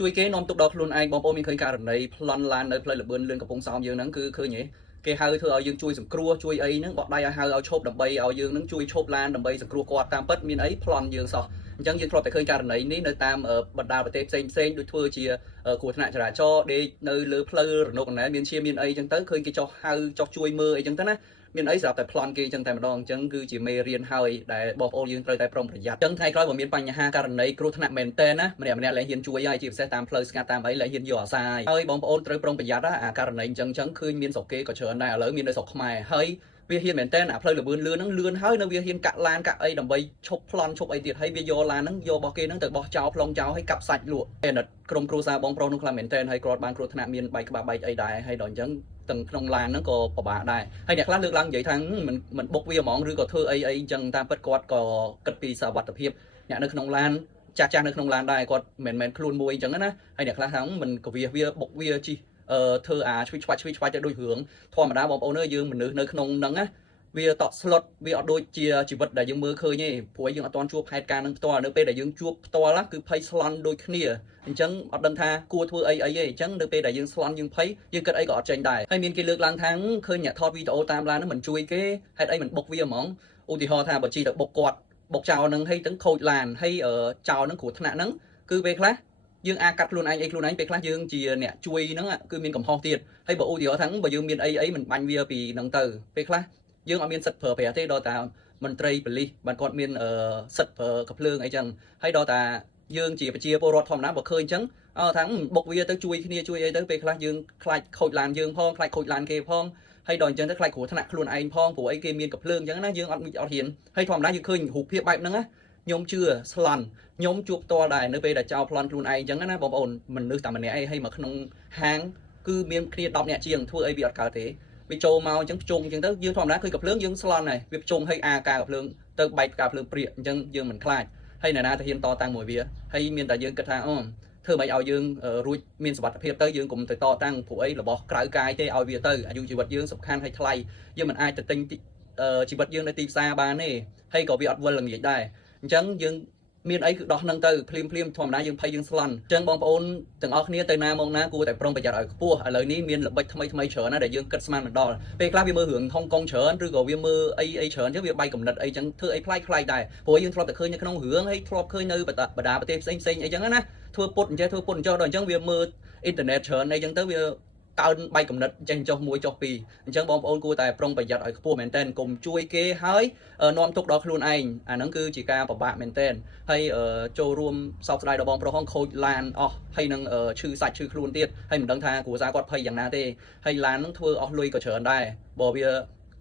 ជួយគេនាំទុកដល់ខ្លួនឯងបងប្អូនមានឃើញករណីប្លន់ឡាននៅផ្លូវលបឿនលឿនកកំពង់សោមយើងហ្នឹងគឺឃើញទេគេហៅធ្វើឲ្យយើងជួយសង្គ្រោះជួយអីហ្នឹងបោះដៃឲ្យហៅឲ្យឈប់ដើម្បីឲ្យយើងហ្នឹងជួយឈប់ឡានដើម្បីសង្គ្រោះគាត់តាមពិតមានអីប្លន់យើងសោះអញ្ចឹងយើងធ្លាប់តែឃើញករណីនេះនៅតាមបណ្ដាប្រទេសផ្សេងដូចធ្វើជាគ្រោះថ្នាក់ចរាចរណ៍ដេកនៅលើផ្លូវរនុកអណែមានឈាមមានអីអញ្ចឹងទៅឃើញគេចោះហៅចោះជួយមើលអីអញ្ចឹងទៅណាមានអីស្រាប់តែប្លន់គេអញ្ចឹងតែម្ដងអញ្ចឹងគឺជាមេរៀនហើយដែលបងប្អូនយើងត្រូវតែប្រុងប្រយ័ត្នអញ្ចឹងថ្ងៃក្រោយបើមានបញ្ហាករណីគ្រោះថ្នាក់មែនតើណាម្នាក់លែងហ៊ានជួយហើយជាពិសេសតាមផ្លូវស្ងាត់តាមអីលែងហ៊ានយកអាសាហើយបងប្អូនត្រូវប្រុងប្រយ័ត្នអាករណីអញ្ចឹងឃើញមានស្រុកគេក៏ច្រើនដែរឥឡូវមាននៅស្រុកខ្មែរហើយវាហ៊ានមែនតើអាផ្លូវលបឿនលឿនហ្នឹងលឿនហើយនៅវាហ៊ានកាក់ឡានកាក់អីដើម្បីឈប់ប្លន់ឈប់អីទៀតហើយវាយកឡានហ្នឹងយករបស់គេហ្នឹងទៅបោះចោលប្លង់ចោលហើយកាប់សាច់លក់តែក្រុមគ្រួសារបងប្រុសនោះខ្លះមែនតើហើយគាត់បានគ្រោះថ្នាក់មានបែកក្បាលបែកអីដែរហើយដល់អញ្ចឹងទាំងក្នុងឡានហ្នឹងក៏ពិបាកដែរហើយអ្នកខ្លះលើកឡើងនិយាយថាមិនបុកវាហ្មងឬក៏ធ្វើអីអញ្ចឹងតាមពិតគាត់ក៏គិតពីសុវត្ថិភាពអ្នកនៅក្នុងឡានចាស់នៅក្នុងឡានដែរគាត់មិនមែនខ្លួនមួយអញ្ចឹងណាហើយអ្នកខ្លះថាមិនក៏វាបុកវាជីធ្វើអាឆ្វីឆ្វាច់ទៅដូចរឿងធម្មតាបងប្អូនអើយយើងមនុស្សនៅក្នុងហ្នឹងណាវាតក់ស្លុតវាអត់ដូចជាជីវិតដែលយើងមើលឃើញទេព្រោះយើងអត់ទាន់ជួបហេតុការណ៍នឹងផ្ទាល់នៅពេលដែលយើងជួបផ្ទាល់គឺភ័យស្លន់ដូចគ្នាអញ្ចឹងអត់ដឹងថាគួរធ្វើអីទេអញ្ចឹងនៅពេលដែលយើងស្លន់យើងភ័យយើងគិតអីក៏អត់ចេញដែរហើយមានគេលើកឡើងថាឃើញអ្នកថតវីដេអូតាមឡានហ្នឹងមិនជួយគេហេតុអីមិនបុកវាហ្មងឧទាហរណ៍ថាបើជីទៅបុកគាត់បុកចោលហ្នឹងហើយទាំងខូចឡានហើយចោលហ្នឹងគ្រោះថ្នាក់ហ្នឹងគឺពេលខ្លះយើងអាចកាត់ខ្លួនឯងអីខ្លួនឯងពេលខ្លះយើងជាអ្នកជួយហ្នឹងគឺមានកំហុសទៀតហើយបើឧទាហរណ៍ថាបើយើងមានអីមិនបាញ់វាពីហ្នឹងទៅពេលខ្លះយើងអត់មានសិទ្ធិប្រើប្រាស់ទេដល់តាមន្ត្រីប៉ូលីសបានគាត់មានសិទ្ធិប្រើកាភ្លើងអីចឹងហើយដល់តាយើងជាប្រជាពលរដ្ឋធម្មតាបើឃើញអញ្ចឹងថាបុកវាទៅជួយគ្នាជួយអីទៅពេលខ្លះយើងខ្លាចខូចឡានយើងផងខ្លាចខូចឡានគេផងហើយដល់អញ្ចឹងទៅខ្លាចគ្រោះថ្នាក់ខ្លួនឯងផងព្រោះអីគេមានកាភ្លើងអញ្ចឹងណាយើងអត់ហ៊ានហើយធម្មតាយើងឃើញរូបភាពបែបហ្នឹងណាខ្ញុំជឿស្លន់ខ្ញុំជួបផ្ទាល់ដែរនៅពេលដែលចោលប្លន់ខ្លួនឯងអញ្ចឹងណាបងប្អូនមនុស្សតែម្នាក់អីហើយមកក្នុងហាងគឺមានគ្នា10នាក់ជាងធ្វើអីវាអត់កើតទេវាចូលមកអញ្ចឹងភ្ជុងអញ្ចឹងទៅយើងធម្មតាឃើញកាភ្លើងយើងស្លន់ហើយវាភ្ជុងឲ្យអាការកាភ្លើងទៅបែកការភ្លើងព្រាកអញ្ចឹងយើងមិនខ្លាចហើយអ្នកណាទៅហ៊ានតតាំងមួយវាហើយមានតែយើងគិតថាធ្វើម៉េចឲ្យយើងរួចមានសុវត្ថិភាពទៅយើងកុំទៅតតាំងព្រោះអីរបស់ក្រៅកាយទេឲ្យវាទៅអាយុជីវិតយើងសំខាន់ហើយថ្លៃយើងមិនអាចទៅទិញជីវិតយើងនៅទីផ្សារបានទេហើយក៏វាអត់វិលល្ងាចដែរអញ្ចឹងយើងមានអីគឺដោះនឹងទៅភ្លាមធម្មតាយើងភ័យយើងស្លន់អញ្ចឹងបងប្អូនទាំងអស់គ្នាទៅណាមកណាគួរតែប្រុងប្រយ័ត្នឲ្យខ្ពស់ឥឡូវនេះមានល្បិចថ្មីច្រើនណាស់ដែលយើងគិតស្មានមិនដល់ពេលខ្លះវាមើលរឿងហុងកុងច្រើនឬក៏វាមើលអីច្រើនអញ្ចឹងវាបែកកំណត់អីអញ្ចឹងធ្វើអីប្លែកដែរព្រោះយើងធ្លាប់តែឃើញនៅក្នុងរឿងហើយធ្លាប់ឃើញនៅបណ្ដាប្រទេសផ្សេងអីចឹងណាធ្វើពុតអញ្ចឹងដល់អញ្ចឹងវាមើលអ៊ីនធឺណិតច្រើនអីចឹងទៅវាកើនបែកកំណត់ចេះចុះមួយចុះពីរអញ្ចឹងបងប្អូនគួរតែប្រុងប្រយ័ត្នឲ្យខ្ពស់មែនតើកុំជួយគេហើយនាំទុកដល់ខ្លួនឯងអាហ្នឹងគឺជាការពិបាកមែនតើហើយចូលរួមសោកស្ដាយដល់បងប្រុសផងខូចឡានអស់ហើយនឹងឈឺសាច់ឈឺខ្លួនទៀតហើយមិនដឹងថាគ្រួសារគាត់ភ័យយ៉ាងណាទេហើយឡានហ្នឹងធ្វើអស់លុយក៏ច្រើនដែរបើវា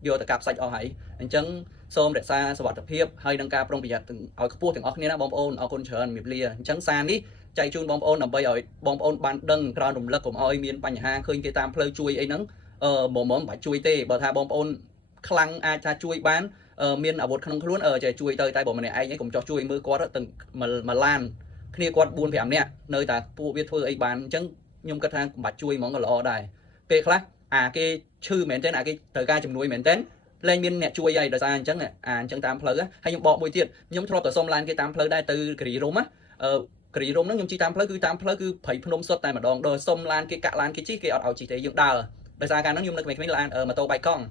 យកទៅកាប់សាច់អស់ហើយអញ្ចឹងសូមរក្សាសុវត្ថិភាពហើយនឹងការប្រុងប្រយ័ត្នឲ្យខ្ពស់ទាំងអស់គ្នាណាបងប្អូនអរគុណច្រើនជំរាបលាអញ្ចឹងសារនេះចែកជូនបងប្អូនដើម្បីឲ្យបងប្អូនបានដឹងក្រោយរំលឹកកុំឲ្យមានបញ្ហាឃើញគេតាមផ្លូវជួយអីហ្នឹងមិនបាច់ជួយទេបើថាបងប្អូនខ្លាំងអាចថាជួយបានមានអាវុធក្នុងខ្លួនចេះជួយទៅតែបើម្នាក់ឯងកុំចោះជួយមើលគាត់ទាំងមួយឡានគ្នាគាត់4 5នាក់នៅតែពួកវាធ្វើអីបានអញ្ចឹងខ្ញុំគិតថាមិនបាច់ជួយហ្មងក៏ល្អដែរពេលខ្លះអាគេឈឺមែនទែនអាគេត្រូវការជំនួយមែនទែនលែងមានអ្នកជួយហើយដោយសារអញ្ចឹងអញ្ចឹងតាមផ្លូវហើយខ្ញុំបកមួយទៀតខ្ញុំធ្លាប់តែសុំឡានគេតាមផ្លូវដែរទៅគិរីរំគ្រីរំហ្នឹងខ្ញុំជិះតាមផ្លូវគឺតាមផ្លូវគឺព្រៃភ្នំសុទ្ធតែម្ដងដល់សុំឡានគេកាក់ឡានគេជិះគេអត់ឲ្យជិះទេយើងដើរដោយសារកាលហ្នឹងខ្ញុំនៅក្មេងៗឡានម៉ូតូបែកកង់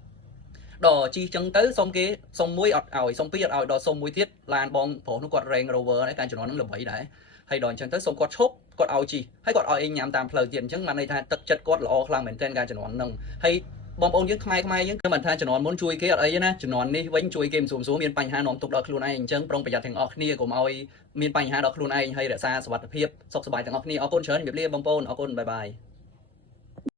ដល់ជិះចឹងទៅសុំគេសុំមួយអត់ឲ្យសុំពីរអត់ឲ្យដល់សុំមួយទៀតឡានបងប្រុសនោះគាត់ Range Rover ដែរកាលជំនាន់ហ្នឹងល្បីដែរហើយដល់អញ្ចឹងទៅសុំគាត់ឈប់គាត់ឲ្យជិះហើយគាត់ឲ្យអីញ៉ាំតាមផ្លូវទៀតអញ្ចឹងបានន័យថាទឹកចិត្តគាត់ល្អខ្លាំងមែនទែនកាលជំនាន់ហ្នឹងហើយបងប្អូនយើងខ្មែរយើងគឺមិនថាជំនាន់មុនជួយគេអត់អីណាជំនាន់នេះវិញជួយគេមិនស្រួលមានបញ្ហានាំទុកដល់ខ្លួនឯងអញ្ចឹងប្រុងប្រយ័ត្នទាំងអស់គ្នាកុំឲ្យមានបញ្ហាដល់ខ្លួនឯងហើយរក្សាសុវត្ថិភាពសុខសប្បាយទាំងអស់គ្នាអរគុណច្រើនជំរាបលាបងប្អូនអរគុណបាយបាយ